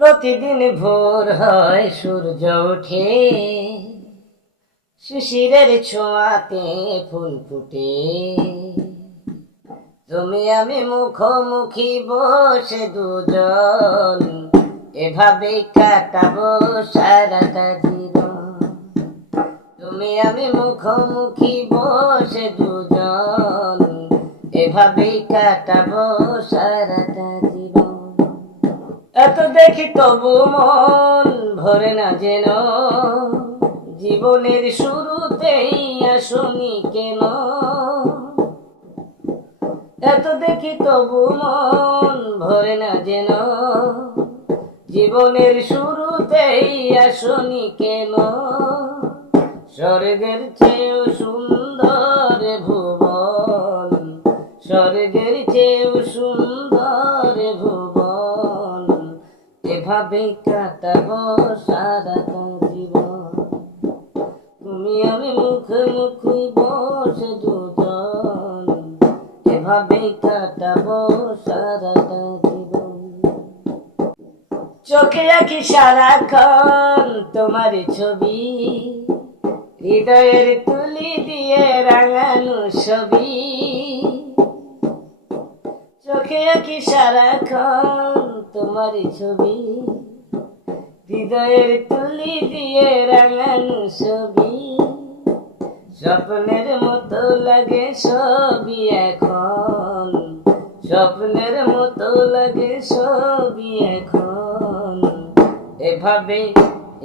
প্রতিদিন ভোর হয় সূর্য ওঠে, শিশিরের ছোঁয়াতে ফুল ফুটে। তুমি আমি মুখোমুখি বসে দুজন, এভাবেই কাটাবো সারাটা জীবন। তুমি আমি মুখোমুখি বসে দুজন, এভাবেই কাটাবো সারাটা জীবন। এত দেখি তবু মন ভরে না যেন, জীবনের শুরুতেই আসনি কেন। এত দেখি তবু মন ভরে না যেন, জীবনের শুরুতেই আসনি কেন। স্বর্গের চেয়েও সুন্দর ভুবন, স্বর্গের চেয়েও সুন্দর ভুবন, এভাবে কাটাবো সারাটা জীবন। তুমি আমি মুখোমুখি বসে দুজন, এভাবে কাটাবো সারাটা জীবন। চোখে আঁকি সারাক্ষণ তোমার ছবি, হৃদয়ের তুলি দিয়ে রাঙানো ছবি। চোখে আঁকি সারাক্ষণ তোমার ছবি, হৃদয়ের তুলি দিয়ে রাঙানো ছবি। স্বপ্নের মতো লাগে ছবি এখন, স্বপ্নের মতো লাগে ছবি এখন। এভাবে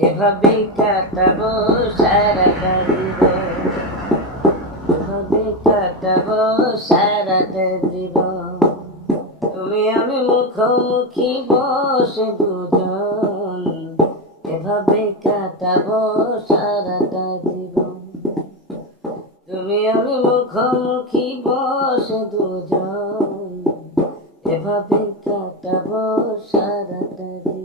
এভাবে কাটাবো সারাটা জীবন, এভাবে কাটাবো সারাটা জীবন। তুমি আমি মুখোমুখি বসে দুজন, এভাবে কাটাবো সারাটা জীবন। তুমি আমি মুখোমুখি বসে দুজন, এভাবে কাটাবো সারাটা জীবন।